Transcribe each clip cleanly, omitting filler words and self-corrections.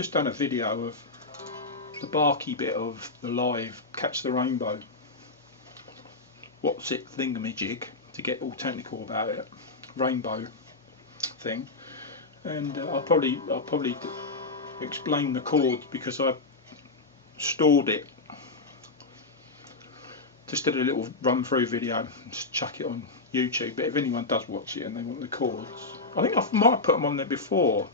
just done a video of the Bach-y bit of the live Catch the Rainbow. What's it thingamajig, to get all technical about it, rainbow thing, and I'll probably explain the chords because I stored it. Just did a little run through video, just chuck it on YouTube. But if anyone does watch it and they want the chords, I think I might have put them on there before.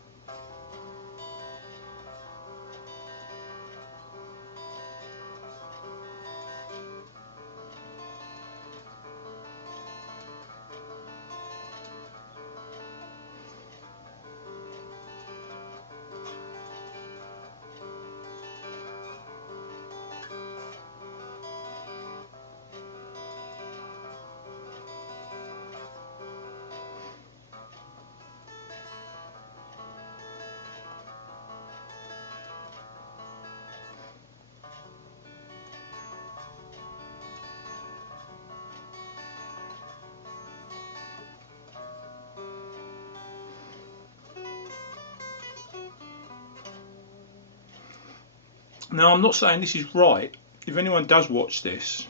Now, I'm not saying this is right. If anyone does watch this,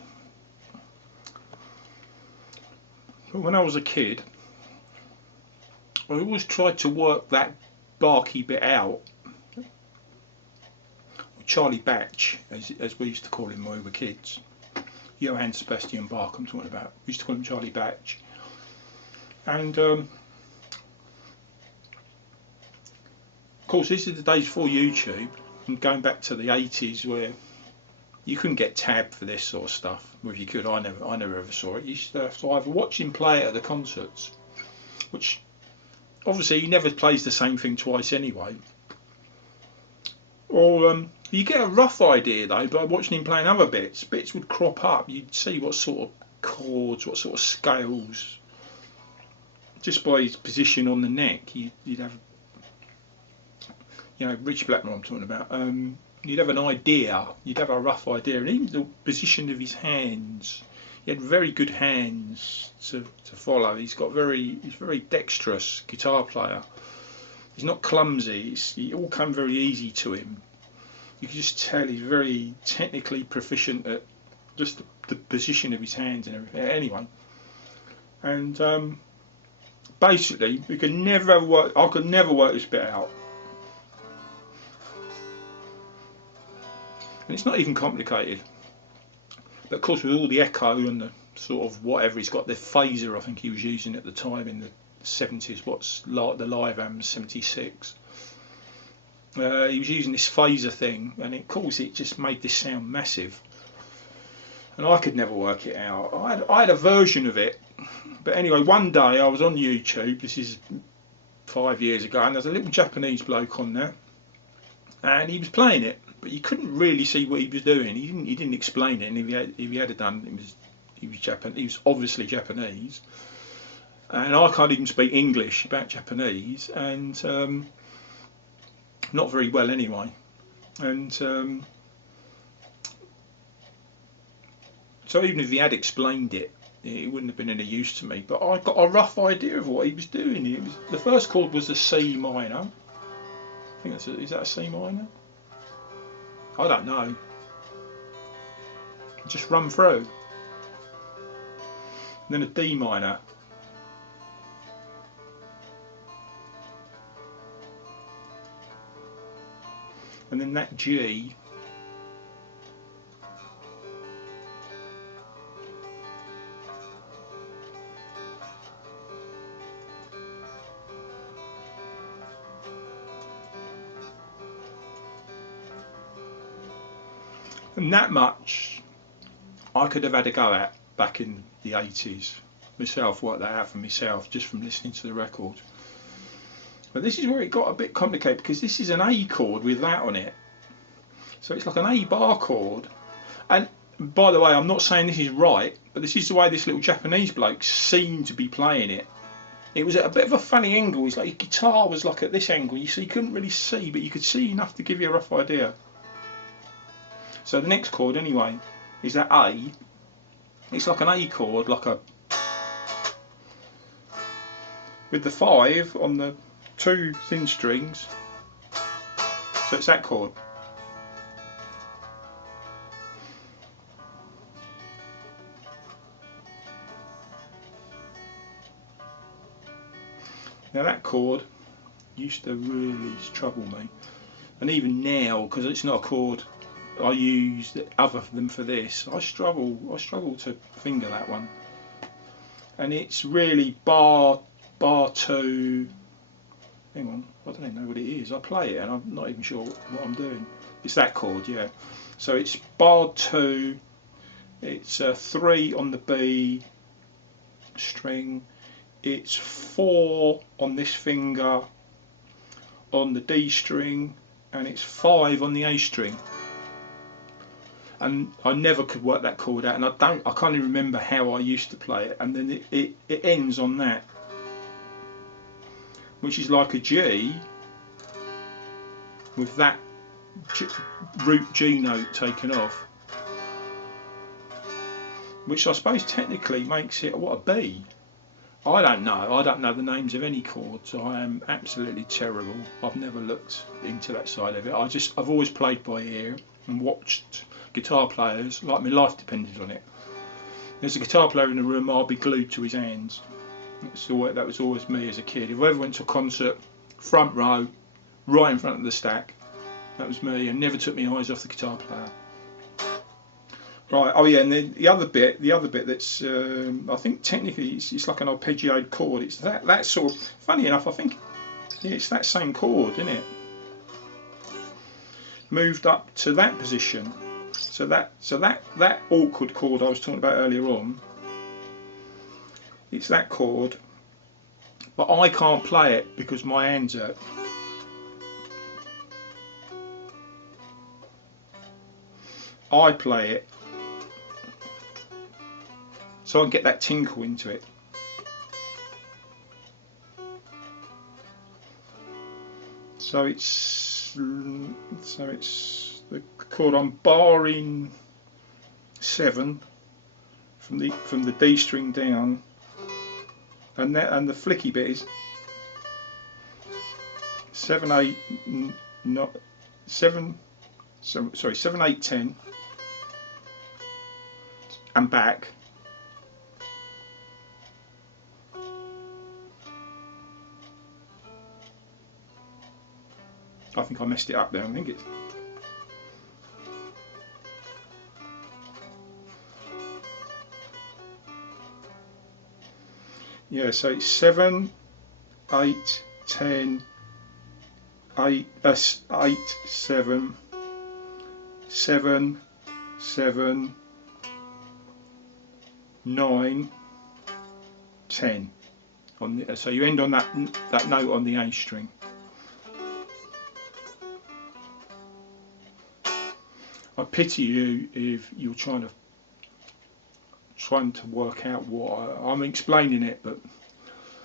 but when I was a kid, I always tried to work that Bach-y bit out. Charlie Bach, as we used to call him when we were kids. Johann Sebastian Bach, I'm talking about. We used to call him Charlie Bach. And of course, this is the days before YouTube. And going back to the 80s, where you couldn't get tab for this sort of stuff. Well, if you could, I never ever saw it. You used to have to either watch him play it at the concerts, which obviously he never plays the same thing twice anyway. Or you get a rough idea though by watching him playing other bits. Bits would crop up. You'd see what sort of chords, what sort of scales, just by his position on the neck. You'd have. You know, Richie Blackmore I'm talking about, you'd have an idea, you'd have a rough idea, and even the position of his hands. He had very good hands to follow. He's very dexterous guitar player. He's not clumsy. It all came very easy to him. You can just tell he's very technically proficient at just the position of his hands and everything. Anyway, and basically, I could never work this bit out. And it's not even complicated, but of course with all the echo and the sort of whatever he's got, the phaser I think he was using at the time in the 70s, what's the live amp 76, he was using this phaser thing, and of course it just made this sound massive, and I could never work it out. I had a version of it, but anyway, one day I was on YouTube, this is 5 years ago, and there's a little Japanese bloke on there, and he was playing it. But you couldn't really see what he was doing. He didn't explain it, and if he had done, he was obviously Japanese, and I can't even speak English about Japanese, and not very well anyway. And so even if he had explained it, it wouldn't have been any use to me. But I got a rough idea of what he was doing. The first chord was a C minor. I think is that a C minor? I don't know. Just run through. And then a D minor. And then that G. And that much I could have had a go at back in the 80s myself, worked that out for myself just from listening to the record. But this is where it got a bit complicated, because this is an A chord with that on it. So it's like an A bar chord. And by the way, I'm not saying this is right, but this is the way this little Japanese bloke seemed to be playing it. It was at a bit of a funny angle. His guitar was like at this angle. You couldn't really see, but you could see enough to give you a rough idea. So the next chord anyway is that A. It's like an A chord, like a with the 5 on the 2 thin strings, So it's that chord. Now that chord used to really trouble me, and even now, because it's not a chord I use other than for this, I struggle to finger that one. And it's really bar 2. Hang on, I don't even know what it is. I play it and I'm not even sure what I'm doing. It's that chord, yeah. So it's bar 2. It's 3 on the B string. It's 4 on this finger on the D string, and it's 5 on the A string. And I never could work that chord out, and I can't even remember how I used to play it. And then it ends on that, which is like a G with that root G note taken off, which I suppose technically makes it what, a B. I don't know the names of any chords. I am absolutely terrible. I've never looked into that side of it. I've always played by ear and watched guitar players like my life depended on it. There's a guitar player in the room, I'll be glued to his hands. That was always me as a kid. If I ever went to a concert, front row, right in front of the stack, that was me, and never took my eyes off the guitar player. Right. Oh yeah, and then the other bit that's I think technically it's like an arpeggiated chord. It's that sort of. Funny enough, I think it's that same chord, isn't it? Moved up to that position. So that awkward chord I was talking about earlier on. It's that chord, but I can't play it because my hands hurt. I play it so I can get that tinkle into it. So it's the chord I'm barring 7 from the D string down, and the flicky bit is 7 8 not 7 sorry 7 8 10 and back. I think I messed it up there. I think it's yeah. So it's 7 8 10 8 8 7 7 7 9 10 on the, so you end on that note on the A string. I pity you if you're trying to work out what I'm explaining it, but